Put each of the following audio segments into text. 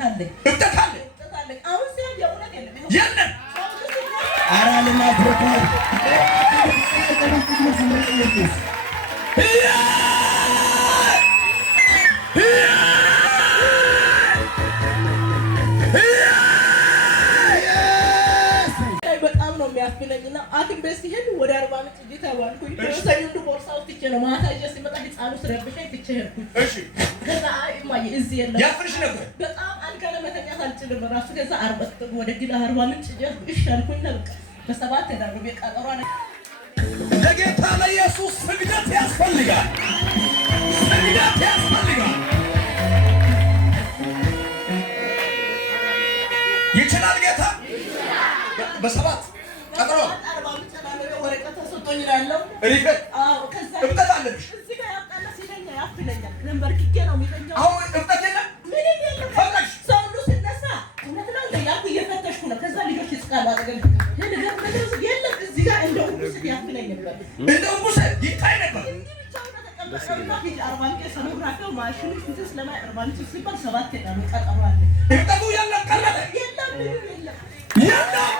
አሁን ሲያ የእውነት የለም አራልና ፍርቱ በጣም ነው የሚያስብለኝና አክም ቤት ሲሄድ ወደ 40 ምንጭ እጅ ተባልኩኝ። ሰኞ ቦርሳ ውስጥ ትቼ ነው ማታ ይዤ ሲመጣ ህፃኑ ስረብሸኝ ትቼ ሄድኩኝ። እሺ ከዛ እማዬ እዚህ የለም ያፍርሽ ነበር በጣም አልጋ ለመተኛት አልችልም ራሱ። ከዛ 40 ወደ ጊላ 40 ምንጭ እሺ አልኩኝ። በቃ በሰባት ሄዳለሁ የቀጠሯ ለጌታ ለኢየሱስ ስግደት ያስፈልጋል። ስግደት ያስፈልጋል። ይችላል ጌታ በሰባት ቀጠሮ 40 ምንጭ ነው ወረቀት ተሰጥቶኝ ያለው ሪፈት ከዛ እብጠት አለብሽ እዚህ ጋር ያጣላ ሲለኝ ያፍለኛል። ነምበርክኬ ነው የሚተኛው። አሁን እብጠት የለም ምንም የለም። ፈቀሽ ሰው ሁሉ ሲነሳ እውነት ነው እንደያልኩ እየፈተሽኩ ነው። ከዛ ልጆች ይስቃሉ አጠገብ የለም እዚህ ጋር እንደው ሙስ ያፍለኝ ነበር። እንደው ሙስ ይታይ ነበር። ማሽኑ ስለማይ 40 ሲባል 7 ሄዳሉ ቀጠሮ አለ። እብጠቱ የለም ቀረበ የለም የለም የለም።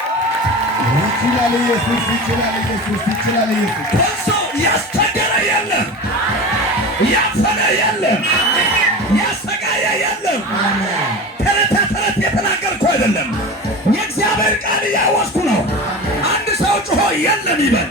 ይችላል ኢየሱስ ይችላል ኢየሱስ ይችላል ኢየሱስ ከሶ ያስቸገረ የለም ያፈነ የለም ያሰቃየ የለም። ተረት የተናገርኩ አይደለም የእግዚአብሔር ቃል እያወስኩ ነው። አንድ ሰው ጮሆ የለም ይበል።